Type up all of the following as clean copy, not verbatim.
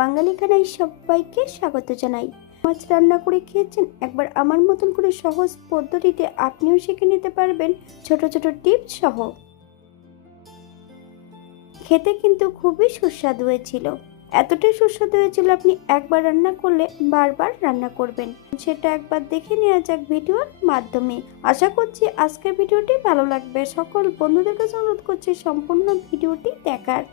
বাঙালি খানায় সবাইকে স্বাগত জানাই। মাছ রান্না করে খেয়েছেন? একবার আমার মতন করে সহজ পদ্ধতিতে আপনিও শিখে নিতে পারবেন ছোট ছোট টিপস সহ। খেতে কিন্তু খুবই সুস্বাদু হয়েছিল। এতটাই সুস্বাদু হয়েছিল আপনি একবার রান্না করলে বারবার রান্না করবেন। সেটা একবার দেখে নেওয়া যাক ভিডিওর মাধ্যমে। আশা করছি আজকের ভিডিওটি ভালো লাগবে। সকল বন্ধুদের কাছে অনুরোধ করছি সম্পূর্ণ ভিডিওটি দেখার।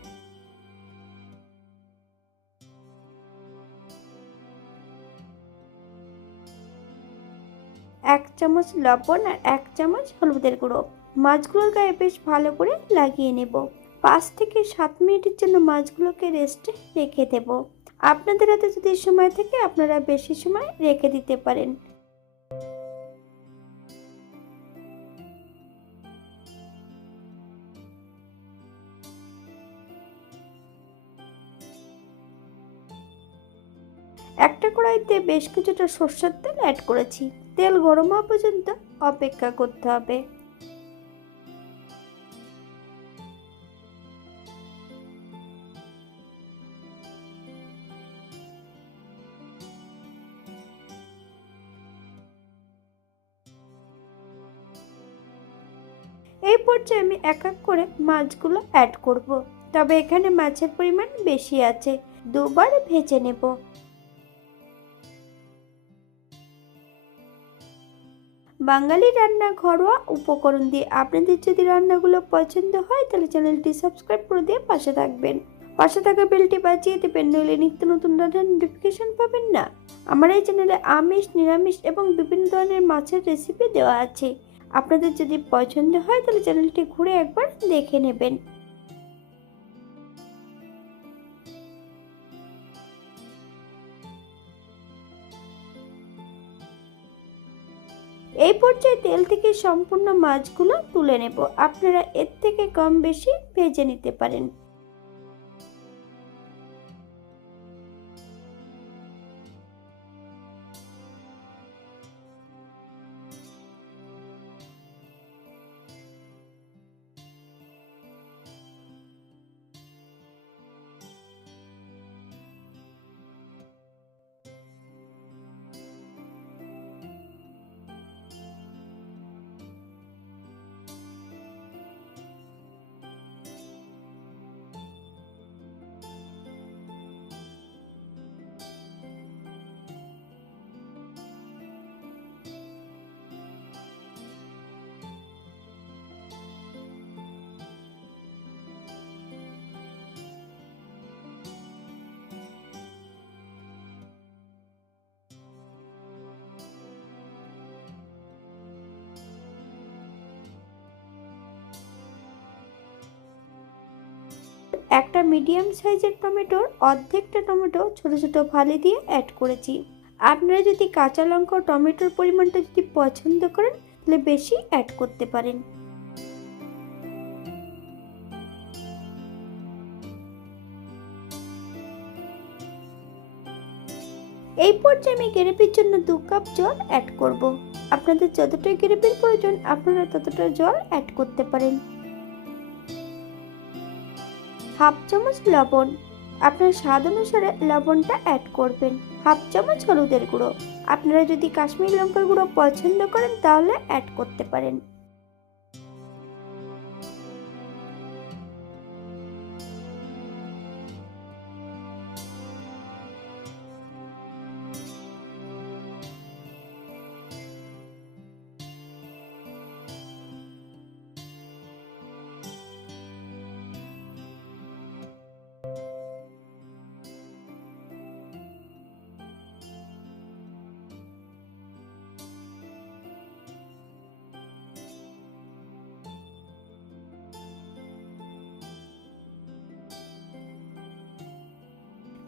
1 চামচ লবণ আর 1 চামচ হলুদের গুঁড়ো। মাছগুলোর গায়ে বেশ ভালো করে লাগিয়ে নেব। 5 থেকে 7 মিনিটের জন্য মাছগুলোকে রেস্টে রেখে দেব। আপনাদের হাতে যদি সময় থাকে আপনারা বেশি সময় রেখে দিতে পারেন। একটা কড়াইতে বেশ কিছুটা সরষের তেল অ্যাড করেছি। তেল গরম হওয়া পর্যন্ত অপেক্ষা করতে হবে। এই পর্যায়ে আমি এক এক করে মাছগুলো অ্যাড করব। তবে এখানে মাছের পরিমাণ বেশি আছে, দুবার ভেজে নেব। বাঙালি রান্না ঘরোয়া উপকরণ দিয়ে আপনাদের যদি রান্নাগুলো পছন্দ হয় তাহলে চ্যানেলটি সাবস্ক্রাইব করে দিয়ে পাশে থাকবেন। পাশে থাকা বেলটি বাজিয়ে দেবেন, নইলে নিত্য নতুন রান্নার নোটিফিকেশন পাবেন না। আমার এই চ্যানেলে আমিষ, নিরামিষ এবং বিভিন্ন ধরনের মাছের রেসিপি দেওয়া আছে। আপনাদের যদি পছন্দ হয় তাহলে চ্যানেলটি ঘুরে একবার দেখে নেবেন। এই পর্যায়ে তেল থেকে সম্পূর্ণ মাছগুলো তুলে নেব। আপনারা এর থেকে কম বেশি ভেজে নিতে পারেন। একটা মিডিয়াম সাইজের টমেটোর অর্ধেকটা টমেটো ছোট ছোট ফালি দিয়ে অ্যাড করেছি। আপনারা যদি কাঁচা লঙ্কা ও টমেটোর পরিমাণটা যদি পছন্দ করেন তাহলে বেশি অ্যাড করতে পারেন। এই পর্যায়ে আমি গ্রেভির জন্য 2 কাপ জল অ্যাড করব। আপনাদের যতটা গ্রেভির প্রয়োজন আপনারা ততটা জল অ্যাড করতে পারেন। হাফ চামচ লবণ, আপনার স্বাদ অনুসারে লবণটা অ্যাড করবেন। হাফ চামচ হলুদের গুঁড়ো, আপনারা যদি কাশ্মীরি লঙ্কার গুঁড়ো পছন্দ করেন তাহলে অ্যাড করতে পারেন।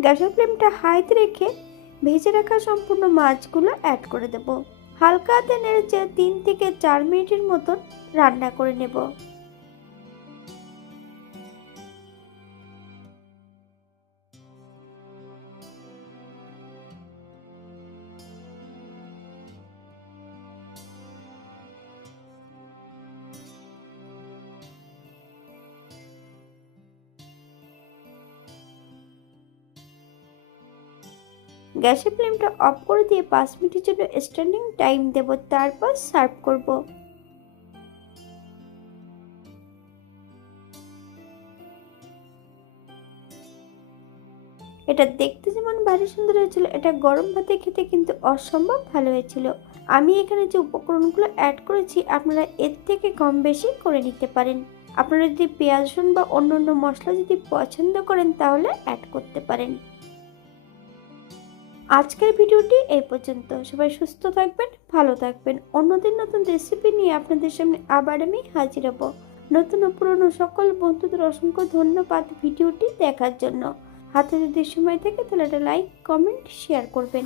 গ্যাসের ফ্লেমটা হাইতে রেখে ভেজে রাখা সম্পূর্ণ মাছগুলো অ্যাড করে দেব। হালকা হাতে নেড়ে 3 থেকে 4 মিনিটের মতন রান্না করে নেব। গ্যাসের ফ্লেমটা অফ করে দিয়ে 5 মিনিটের জন্য স্ট্যান্ডিং টাইম দেব, তারপর সার্ভ করব। এটা দেখতে যেমন ভারী সুন্দর হয়েছিল, এটা গরম ভাতে খেতে কিন্তু অসম্ভব ভালো হয়েছিল। আমি এখানে যে উপকরণগুলো অ্যাড করেছি আপনারা এর থেকে কম বেশি করে নিতে পারেন। আপনারা যদি পেঁয়াজ রসুন বা অন্যান্য মশলা যদি পছন্দ করেন তাহলে অ্যাড করতে পারেন। আজকের ভিডিওটি এই পর্যন্ত। সবাই সুস্থ থাকবেন, ভালো থাকবেন। অন্যদিন নতুন রেসিপি নিয়ে আপনাদের সামনে আবার আমি হাজির হব। নতুন ও পুরনো সকল বন্ধুদের অসংখ্য ধন্যবাদ ভিডিওটি দেখার জন্য। হাতে যদি সময় থাকে তাহলে একটা লাইক, কমেন্ট, শেয়ার করবেন।